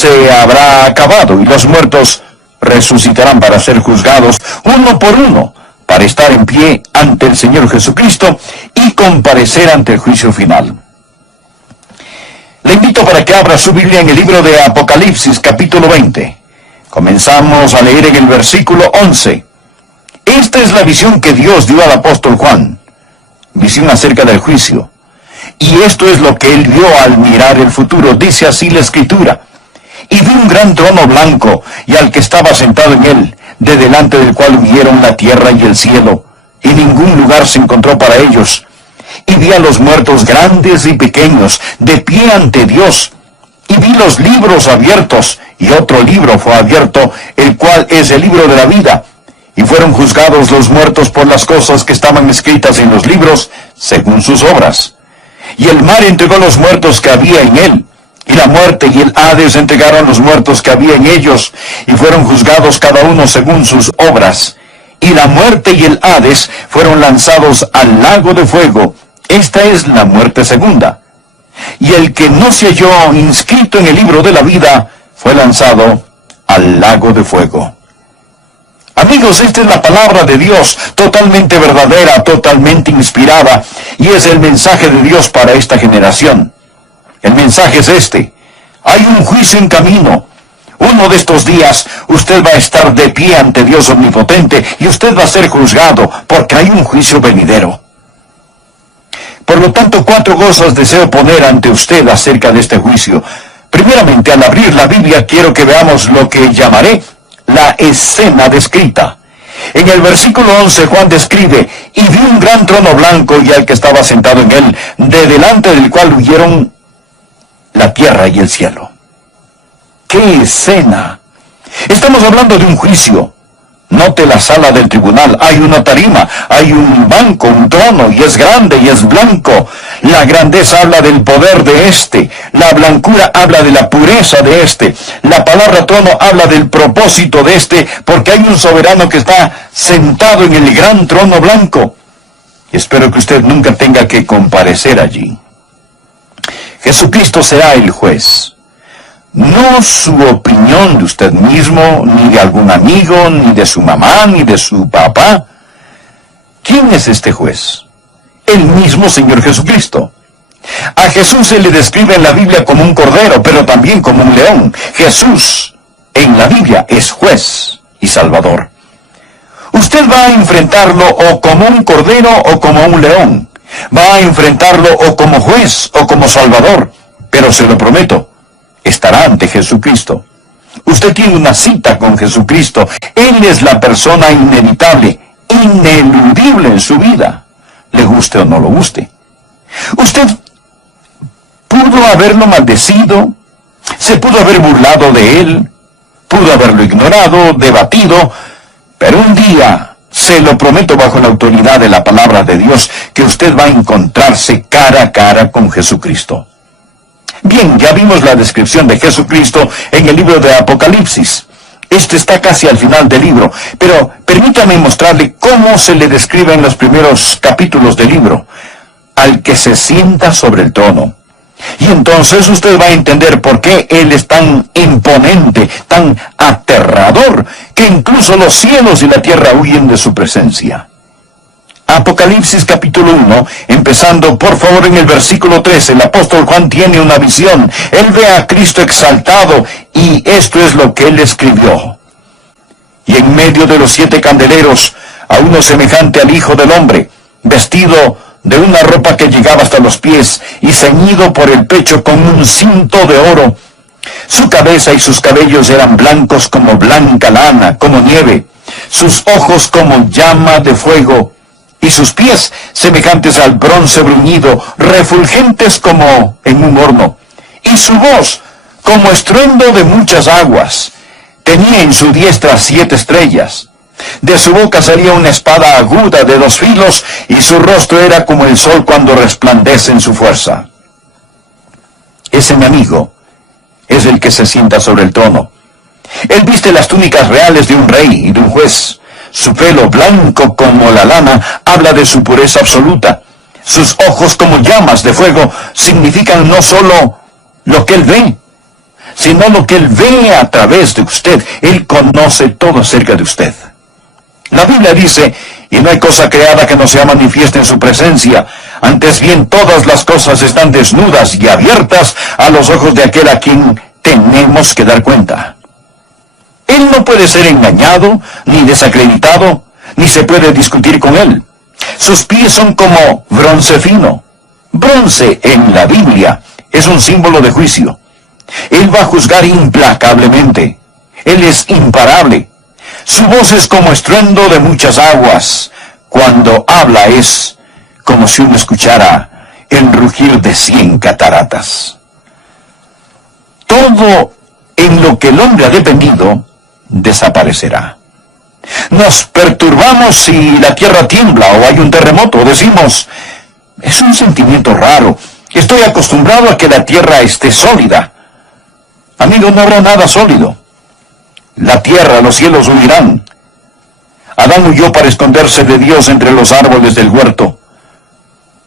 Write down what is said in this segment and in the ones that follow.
se habrá acabado y los muertos resucitarán para ser juzgados uno por uno, para estar en pie ante el Señor Jesucristo y comparecer ante el juicio final. Le invito para que abra su Biblia en el libro de Apocalipsis, capítulo 20. Comenzamos a leer en el versículo 11. Esta es la visión que Dios dio al apóstol Juan, visión acerca del juicio. Y esto es lo que él vio al mirar el futuro. Dice así la Escritura: y vi un gran trono blanco, y al que estaba sentado en él, de delante del cual huyeron la tierra y el cielo, y ningún lugar se encontró para ellos. Y vi a los muertos grandes y pequeños, de pie ante Dios. Y vi los libros abiertos, y otro libro fue abierto, el cual es el libro de la vida. Y fueron juzgados los muertos por las cosas que estaban escritas en los libros, según sus obras. Y el mar entregó los muertos que había en él, y la muerte y el Hades entregaron los muertos que había en ellos, y fueron juzgados cada uno según sus obras. Y la muerte y el Hades fueron lanzados al lago de fuego. Esta es la muerte segunda. Y el que no se halló inscrito en el libro de la vida fue lanzado al lago de fuego. Amigos, esta es la palabra de Dios, totalmente verdadera, totalmente inspirada, y es el mensaje de Dios para esta generación. El mensaje es este: hay un juicio en camino. Uno de estos días usted va a estar de pie ante Dios omnipotente y usted va a ser juzgado porque hay un juicio venidero. Por lo tanto, 4 cosas deseo poner ante usted acerca de este juicio. Primeramente, al abrir la Biblia, quiero que veamos lo que llamaré la escena descrita. En el versículo 11, Juan describe: y vi un gran trono blanco y al que estaba sentado en él, de delante del cual huyeron la tierra y el cielo. ¡Qué escena! Estamos hablando de un juicio. Note la sala del tribunal. Hay una tarima, hay un banco, un trono, y es grande y es blanco. La grandeza habla del poder de éste. La blancura habla de la pureza de éste. La palabra trono habla del propósito de éste, porque hay un soberano que está sentado en el gran trono blanco. Y espero que usted nunca tenga que comparecer allí. Jesucristo será el juez. No su opinión de usted mismo, ni de algún amigo, ni de su mamá, ni de su papá. ¿Quién es este juez? El mismo Señor Jesucristo. A Jesús se le describe en la Biblia como un cordero, pero también como un león. Jesús, en la Biblia, es juez y salvador. Usted va a enfrentarlo o como un cordero o como un león. Va a enfrentarlo o como juez o como salvador. Pero se lo prometo, estará ante Jesucristo. Usted tiene una cita con Jesucristo. Él es la persona inevitable, ineludible en su vida, le guste o no lo guste. Usted pudo haberlo maldecido, se pudo haber burlado de él, pudo haberlo ignorado, debatido, pero un día, se lo prometo bajo la autoridad de la palabra de Dios, que usted va a encontrarse cara a cara con Jesucristo. Bien, ya vimos la descripción de Jesucristo en el libro de Apocalipsis. Este está casi al final del libro, pero permítame mostrarle cómo se le describe en los primeros capítulos del libro: al que se sienta sobre el trono. Y entonces usted va a entender por qué Él es tan imponente, tan aterrador, que incluso los cielos y la tierra huyen de su presencia. Apocalipsis capítulo 1, empezando por favor en el versículo 13, el apóstol Juan tiene una visión. Él ve a Cristo exaltado, y esto es lo que él escribió: y en medio de los 7 candeleros, a uno semejante al Hijo del Hombre, vestido de una ropa que llegaba hasta los pies, y ceñido por el pecho con un cinto de oro. Su cabeza y sus cabellos eran blancos como blanca lana, como nieve, sus ojos como llama de fuego, y sus pies semejantes al bronce bruñido, refulgentes como en un horno, y su voz como estruendo de muchas aguas. Tenía en su diestra 7 estrellas. De su boca salía una espada aguda de 2 filos, y su rostro era como el sol cuando resplandece en su fuerza. Ese enemigo es el que se sienta sobre el trono. Él viste las túnicas reales de un rey y de un juez. Su pelo blanco como la lana habla de su pureza absoluta. Sus ojos como llamas de fuego significan no solo lo que él ve, sino lo que Él ve a través de usted. Él conoce todo acerca de usted. La Biblia dice, y no hay cosa creada que no sea manifiesta en su presencia. Antes bien, todas las cosas están desnudas y abiertas a los ojos de aquel a quien tenemos que dar cuenta. Él no puede ser engañado, ni desacreditado, ni se puede discutir con Él. Sus pies son como bronce fino. Bronce en la Biblia es un símbolo de juicio. Él va a juzgar implacablemente. Él es imparable. Su voz es como estruendo de muchas aguas. Cuando habla es como si uno escuchara el rugir de 100 cataratas. Todo en lo que el hombre ha dependido desaparecerá. Nos perturbamos si la tierra tiembla o hay un terremoto. Decimos, es un sentimiento raro. Estoy acostumbrado a que la tierra esté sólida. Amigos, no habrá nada sólido. La tierra, los cielos huirán. Adán huyó para esconderse de Dios entre los árboles del huerto.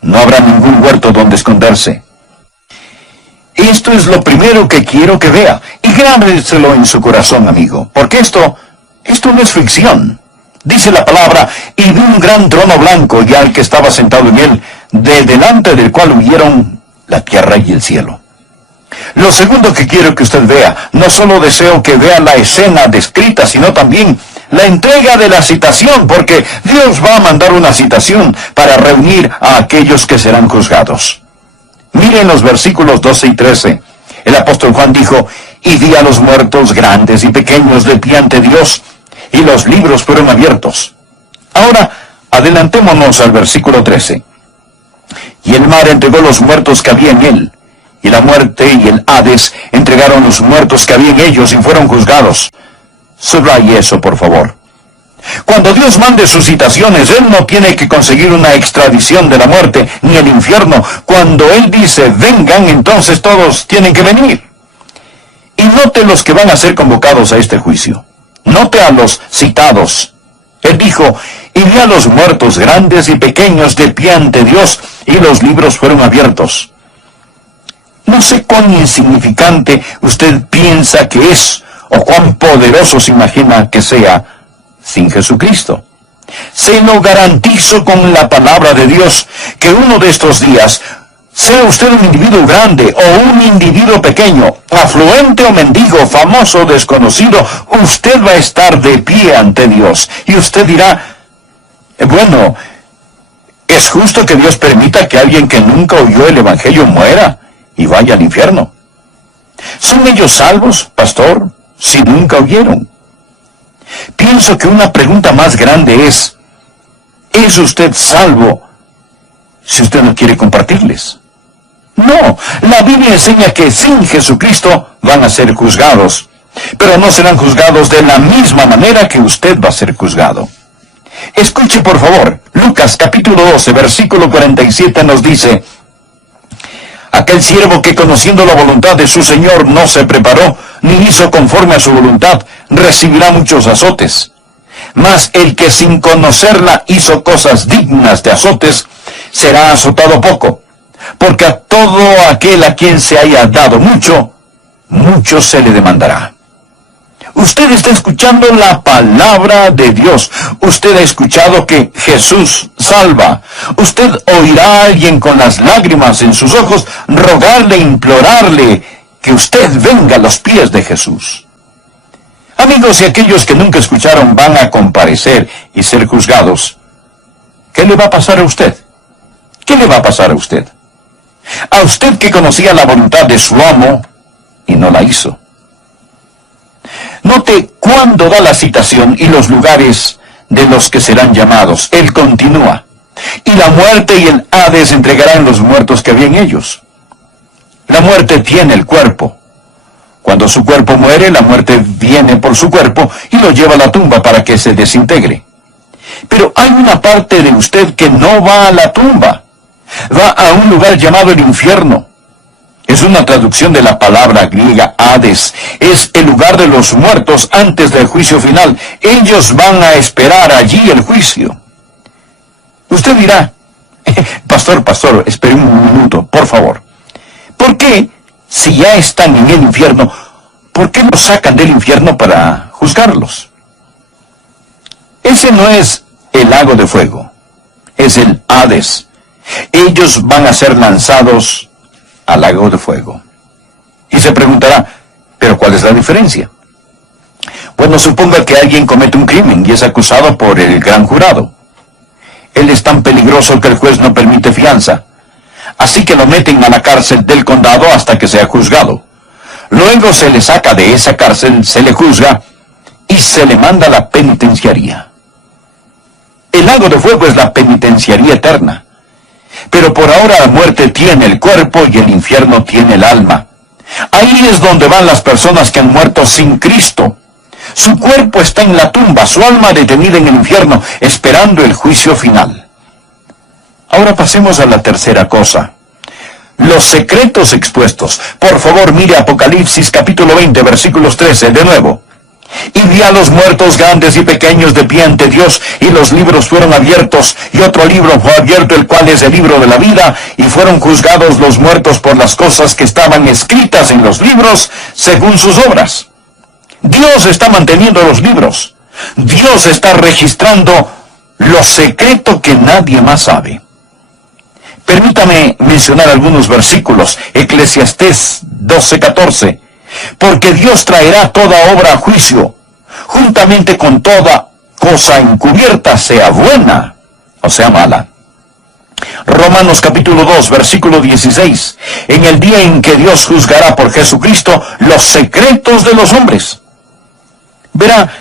No habrá ningún huerto donde esconderse. Esto es lo primero que quiero que vea. Y grábeselo en su corazón, amigo. Porque esto no es ficción. Dice la palabra, y vi un gran trono blanco y al que estaba sentado en él, de delante del cual huyeron la tierra y el cielo. Lo segundo que quiero que usted vea, no solo deseo que vea la escena descrita, sino también la entrega de la citación, porque Dios va a mandar una citación para reunir a aquellos que serán juzgados. Miren los versículos 12 y 13. El apóstol Juan dijo, y vi a los muertos grandes y pequeños de pie ante Dios, y los libros fueron abiertos. Ahora, adelantémonos al versículo 13. Y el mar entregó los muertos que había en él, y la muerte y el Hades entregaron los muertos que había en ellos y fueron juzgados. Subraye eso, por favor. Cuando Dios mande sus citaciones, Él no tiene que conseguir una extradición de la muerte ni el infierno. Cuando Él dice, vengan, entonces todos tienen que venir. Y note los que van a ser convocados a este juicio. Note a los citados. Él dijo, y vi a los muertos grandes y pequeños de pie ante Dios, y los libros fueron abiertos. No sé cuán insignificante usted piensa que es, o cuán poderoso se imagina que sea sin Jesucristo. Se lo garantizo con la palabra de Dios, que uno de estos días, sea usted un individuo grande o un individuo pequeño, afluente o mendigo, famoso o desconocido, usted va a estar de pie ante Dios. Y usted dirá, bueno, ¿es justo que Dios permita que alguien que nunca oyó el Evangelio muera y vaya al infierno? ¿Son ellos salvos, pastor, si nunca oyeron? Pienso que una pregunta más grande es usted salvo si usted no quiere compartirles? No, la Biblia enseña que sin Jesucristo van a ser juzgados, pero no serán juzgados de la misma manera que usted va a ser juzgado. Escuche por favor, Lucas capítulo 12, versículo 47 nos dice, aquel siervo que conociendo la voluntad de su Señor no se preparó, ni hizo conforme a su voluntad, recibirá muchos azotes. Mas el que sin conocerla hizo cosas dignas de azotes, será azotado poco. Porque a todo aquel a quien se haya dado mucho, mucho se le demandará. Usted está escuchando la palabra de Dios. Usted ha escuchado que Jesús salva. Usted oirá a alguien con las lágrimas en sus ojos rogarle, implorarle que usted venga a los pies de Jesús. Amigos, y aquellos que nunca escucharon van a comparecer y ser juzgados. ¿Qué le va a pasar a usted? ¿Qué le va a pasar a usted? A usted que conocía la voluntad de su amo y no la hizo. Note cuándo da la citación y los lugares de los que serán llamados. Él continúa. Y la muerte y el Hades entregarán los muertos que había en ellos. La muerte tiene el cuerpo. Cuando su cuerpo muere, la muerte viene por su cuerpo y lo lleva a la tumba para que se desintegre. Pero hay una parte de usted que no va a la tumba. Va a un lugar llamado el infierno. Es una traducción de la palabra griega Hades. Es el lugar de los muertos antes del juicio final. Ellos van a esperar allí el juicio. Usted dirá, pastor, espere un minuto, por favor. ¿Por qué, si ya están en el infierno, ¿por qué los sacan del infierno para juzgarlos? Ese no es el lago de fuego, es el Hades. Ellos van a ser lanzados al lago de fuego. Y se preguntará, ¿pero cuál es la diferencia? Bueno, suponga que alguien comete un crimen y es acusado por el gran jurado. Él es tan peligroso que el juez no permite fianza. Así que lo meten a la cárcel del condado hasta que sea juzgado. Luego se le saca de esa cárcel, se le juzga y se le manda a la penitenciaría. El lago de fuego es la penitenciaría eterna. Pero por ahora la muerte tiene el cuerpo y el infierno tiene el alma. Ahí es donde van las personas que han muerto sin Cristo. Su cuerpo está en la tumba, su alma detenida en el infierno, esperando el juicio final. Ahora pasemos a la tercera cosa. Los secretos expuestos. Por favor, mire Apocalipsis capítulo 20, versículos 13, de nuevo. Y vi a los muertos grandes y pequeños de pie ante Dios, y los libros fueron abiertos, y otro libro fue abierto, el cual es el libro de la vida, y fueron juzgados los muertos por las cosas que estaban escritas en los libros, según sus obras. Dios está manteniendo los libros. Dios está registrando lo secreto que nadie más sabe. Permítame mencionar algunos versículos. Eclesiastés 12:14. Porque Dios traerá toda obra a juicio, juntamente con toda cosa encubierta, sea buena o sea mala. Romanos capítulo 2, versículo 16. En el día en que Dios juzgará por Jesucristo los secretos de los hombres. Verá,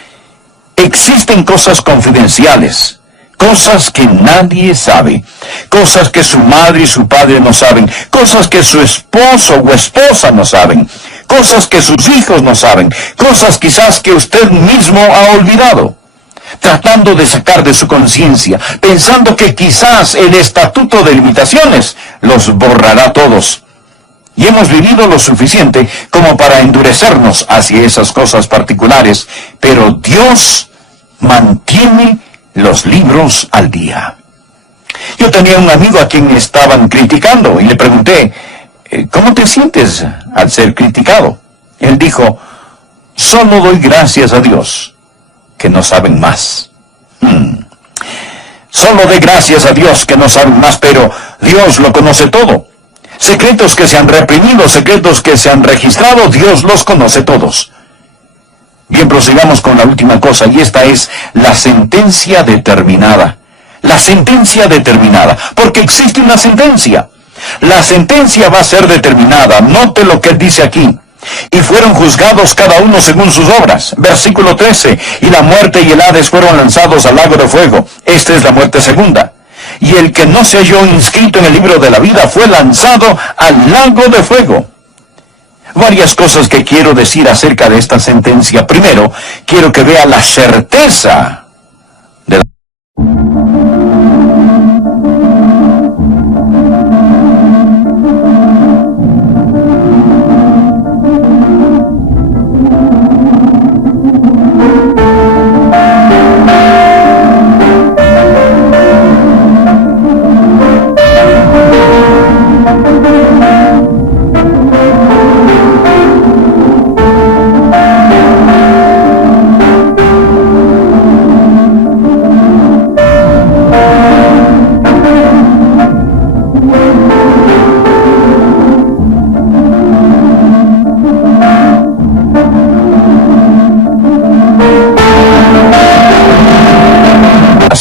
existen cosas confidenciales, cosas que nadie sabe, cosas que su madre y su padre no saben, cosas que su esposo o esposa no saben, cosas que sus hijos no saben, cosas quizás que usted mismo ha olvidado, tratando de sacar de su conciencia, pensando que quizás el estatuto de limitaciones los borrará todos. Y hemos vivido lo suficiente como para endurecernos hacia esas cosas particulares, pero Dios mantiene los libros al día. Yo tenía un amigo a quien estaban criticando y le pregunté, ¿cómo te sientes al ser criticado? Él dijo, solo doy gracias a Dios que no saben más. Solo doy gracias a Dios que no saben más, pero Dios lo conoce todo. Secretos que se han reprimido, secretos que se han registrado, Dios los conoce todos. Bien, prosigamos con la última cosa, y esta es la sentencia determinada. La sentencia determinada, porque existe una sentencia. La sentencia va a ser determinada. Note lo que él dice aquí. Y fueron juzgados cada uno según sus obras. Versículo 13. Y la muerte y el Hades fueron lanzados al lago de fuego. Esta es la muerte segunda. Y el que no se halló inscrito en el libro de la vida fue lanzado al lago de fuego. Varias cosas que quiero decir acerca de esta sentencia. Primero, quiero que vea la certeza de la...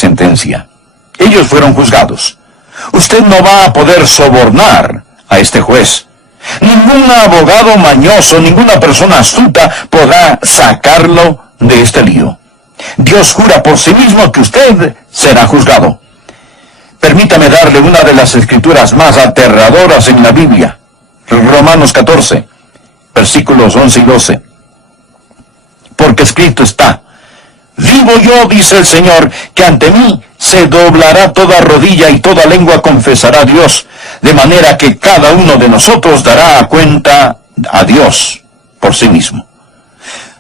sentencia. Ellos fueron juzgados. Usted no va a poder sobornar a este juez. Ningún abogado mañoso, ninguna persona astuta podrá sacarlo de este lío. Dios jura por sí mismo que usted será juzgado. Permítame darle una de las escrituras más aterradoras en la Biblia. Romanos 14, versículos 11 y 12. Porque escrito está, vivo yo, dice el Señor, que ante mí se doblará toda rodilla y toda lengua confesará a Dios, de manera que cada uno de nosotros dará cuenta a Dios por sí mismo.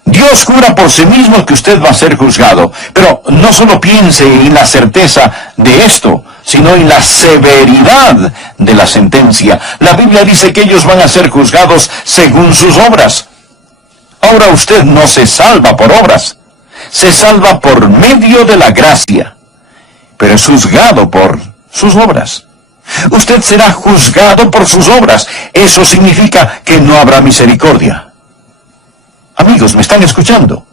Dios jura por sí mismo que usted va a ser juzgado, pero no solo piense en la certeza de esto, sino en la severidad de la sentencia. La Biblia dice que ellos van a ser juzgados según sus obras. Ahora usted no se salva por obras, se salva por medio de la gracia, pero es juzgado por sus obras. Usted será juzgado por sus obras. Eso significa que no habrá misericordia. Amigos, ¿me están escuchando?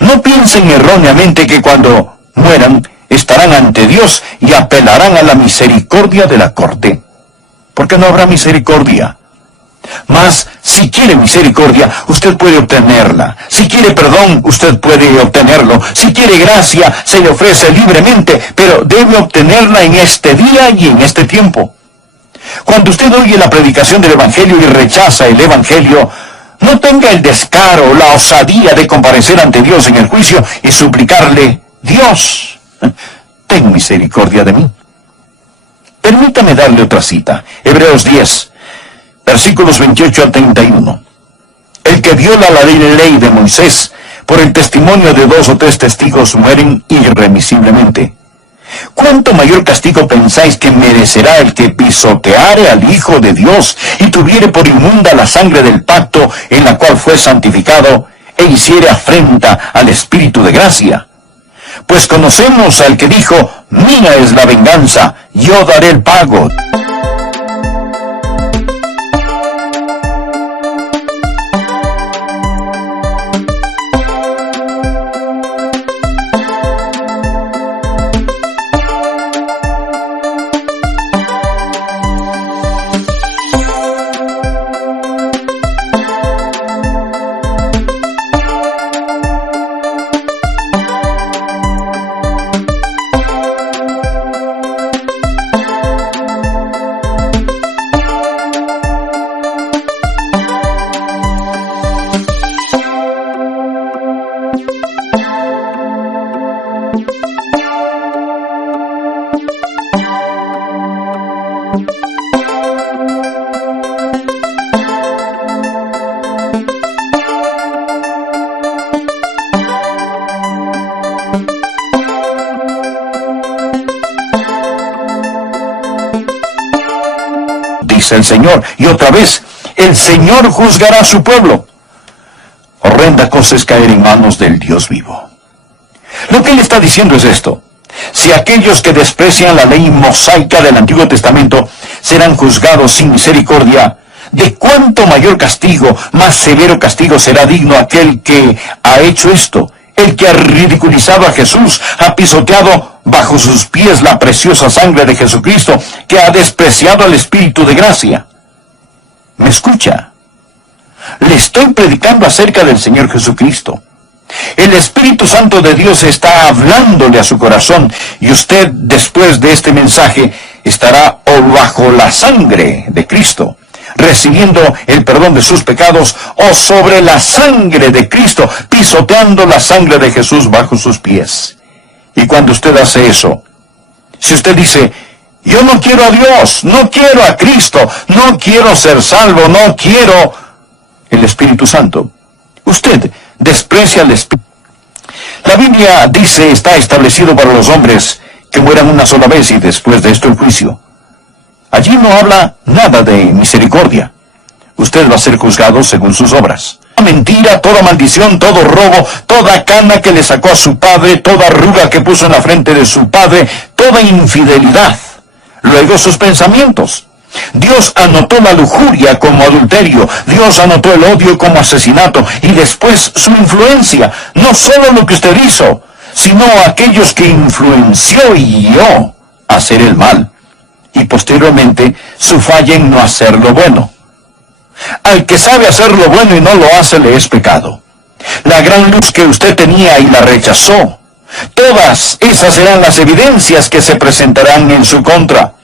No piensen erróneamente que cuando mueran estarán ante Dios y apelarán a la misericordia de la corte, porque no habrá misericordia. Mas, si quiere misericordia, usted puede obtenerla. Si quiere perdón, usted puede obtenerlo. Si quiere gracia, se le ofrece libremente, pero debe obtenerla en este día y en este tiempo. Cuando usted oye la predicación del Evangelio y rechaza el Evangelio, no tenga el descaro, la osadía de comparecer ante Dios en el juicio y suplicarle: Dios, ten misericordia de mí. Permítame darle otra cita. Hebreos 10. Versículos 28 al 31. El que viola la ley de Moisés, por el testimonio de 2 o 3 testigos, mueren irremisiblemente. ¿Cuánto mayor castigo pensáis que merecerá el que pisoteare al Hijo de Dios y tuviere por inmunda la sangre del pacto en la cual fue santificado, e hiciere afrenta al Espíritu de gracia? Pues conocemos al que dijo: mía es la venganza, yo daré el pago. Dice el Señor, y otra vez, el Señor juzgará a su pueblo. Horrenda cosa es caer en manos del Dios vivo. Lo que él está diciendo es esto: si aquellos que desprecian la ley mosaica del Antiguo Testamento serán juzgados sin misericordia, ¿de cuánto mayor castigo, más severo castigo será digno aquel que ha hecho esto? El que ha ridiculizado a Jesús, ha pisoteado bajo sus pies la preciosa sangre de Jesucristo, que ha despreciado al Espíritu de gracia. ¿Me escucha? Le estoy predicando acerca del Señor Jesucristo. El Espíritu Santo de Dios está hablándole a su corazón, y usted, después de este mensaje, estará o bajo la sangre de Cristo, recibiendo el perdón de sus pecados, o sobre la sangre de Cristo, pisoteando la sangre de Jesús bajo sus pies. Y cuando usted hace eso, si usted dice: yo no quiero a Dios, no quiero a Cristo, no quiero ser salvo, no quiero el Espíritu Santo, usted desprecia al Espíritu. La Biblia dice: está establecido para los hombres que mueran una sola vez y después de esto el juicio. Allí no habla nada de misericordia. Usted va a ser juzgado según sus obras. Toda mentira, toda maldición, todo robo, toda cana que le sacó a su padre, toda arruga que puso en la frente de su padre, toda infidelidad. Luego sus pensamientos. Dios anotó la lujuria como adulterio, Dios anotó el odio como asesinato, y después su influencia. No solo lo que usted hizo, sino aquellos que influenció y guió a hacer el mal. Y posteriormente su falla en no hacer lo bueno. Al que sabe hacer lo bueno y no lo hace, le es pecado. La gran luz que usted tenía y la rechazó, todas esas serán las evidencias que se presentarán en su contra.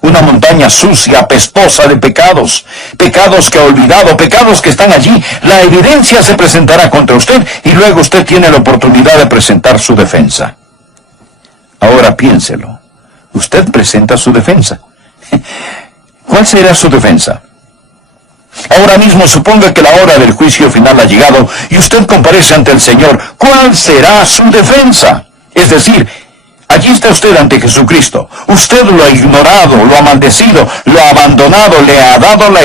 Una montaña sucia, apestosa de pecados, pecados que ha olvidado, pecados que están allí. La evidencia se presentará contra usted y luego usted tiene la oportunidad de presentar su defensa. Ahora piénselo. Usted presenta su defensa. ¿Cuál será su defensa? Ahora mismo suponga que la hora del juicio final ha llegado y usted comparece ante el Señor. ¿Cuál será su defensa? Es decir, allí está usted ante Jesucristo. Usted lo ha ignorado, lo ha maldecido, lo ha abandonado, le ha dado la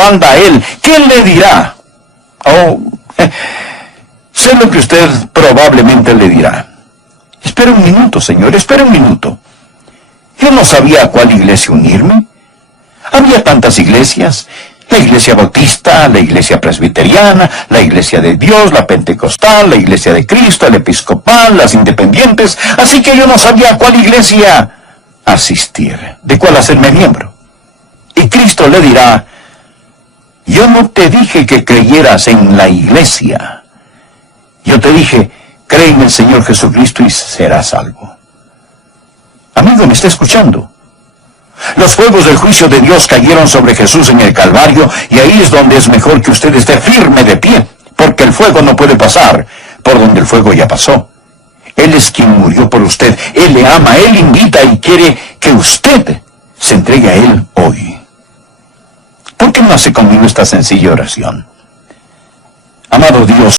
espalda a Él, ¿qué le dirá? Oh, sé lo que usted probablemente le dirá. Espera un minuto, Señor, espera un minuto. Yo no sabía a cuál iglesia unirme. Había tantas iglesias. La iglesia bautista, la iglesia presbiteriana, la iglesia de Dios, la pentecostal, la iglesia de Cristo, la episcopal, las independientes. Así que yo no sabía a cuál iglesia asistir, de cuál hacerme miembro. Y Cristo le dirá, yo no te dije que creyeras en la iglesia. Yo te dije, cree en el Señor Jesucristo y serás salvo. Amigo, ¿me está escuchando? Los fuegos del juicio de Dios cayeron sobre Jesús en el Calvario, y ahí es donde es mejor que usted esté firme de pie, porque el fuego no puede pasar por donde el fuego ya pasó. Él es quien murió por usted. Él le ama, Él invita y quiere que usted se entregue a Él hoy. ¿Por qué no hace conmigo esta sencilla oración? Amado Dios,